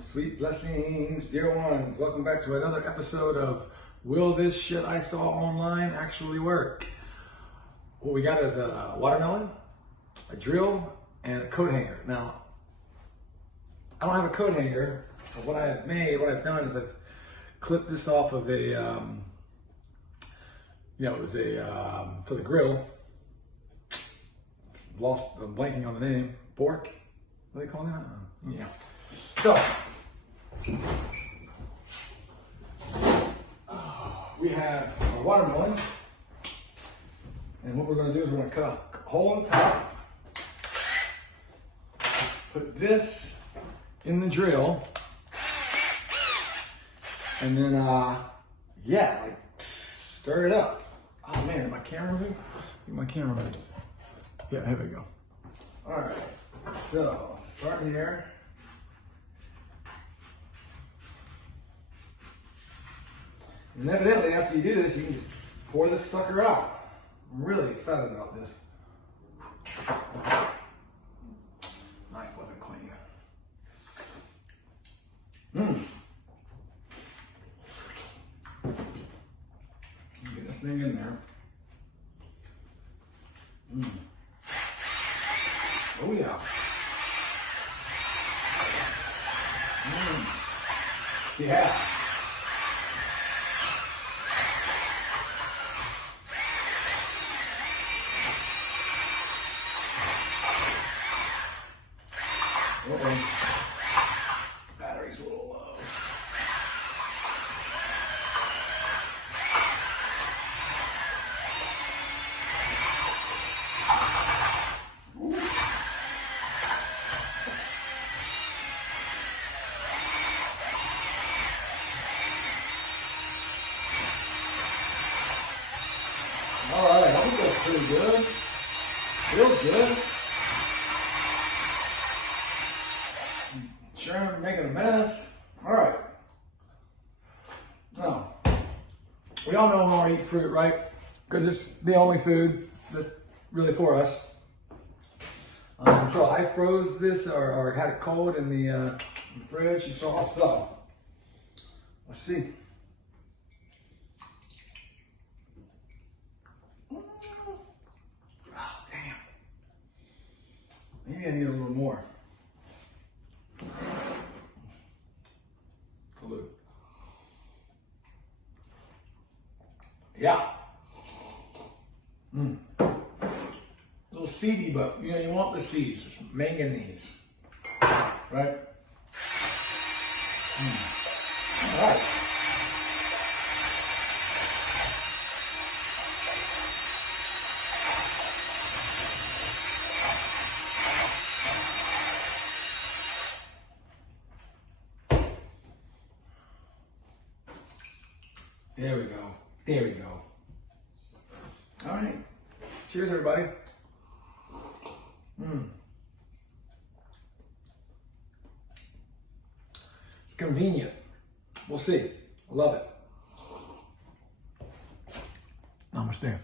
Sweet blessings, dear ones. Welcome back to another episode of Will This Shit I Saw Online Actually Work? What we got is a watermelon, a drill, and a coat hanger. Now, I don't have a coat hanger, but what I've done is I've clipped this off of a, it was a, for the grill. I'm blanking on the name. Fork? What do they call that? Yeah. So, we have a watermelon, and what we're going to do is we're going to cut a hole on the top, put this in the drill, and then, stir it up. Oh man, did my camera move? I think my camera moved. Yeah, here we go. All right, so start here. And evidently, after you do this, you can just pour this sucker out. I'm really excited about this. Knife wasn't clean. Get this thing in there. Oh yeah. Yeah. Battery's a little low. Ooh. All right, I think that's pretty good. Feels good. Sure, I'm making a mess. All right. Now, we all know how to eat fruit, right? Because it's the only food that's really for us. So I froze this or had it cold in the fridge. You saw, so let's see. Oh, damn. Maybe I need a little more. Yeah. A little seedy, but you want the seeds. It's manganese. Right? All right. There we go. There we go. All right. Cheers, everybody. It's convenient. We'll see. I love it. Namaste.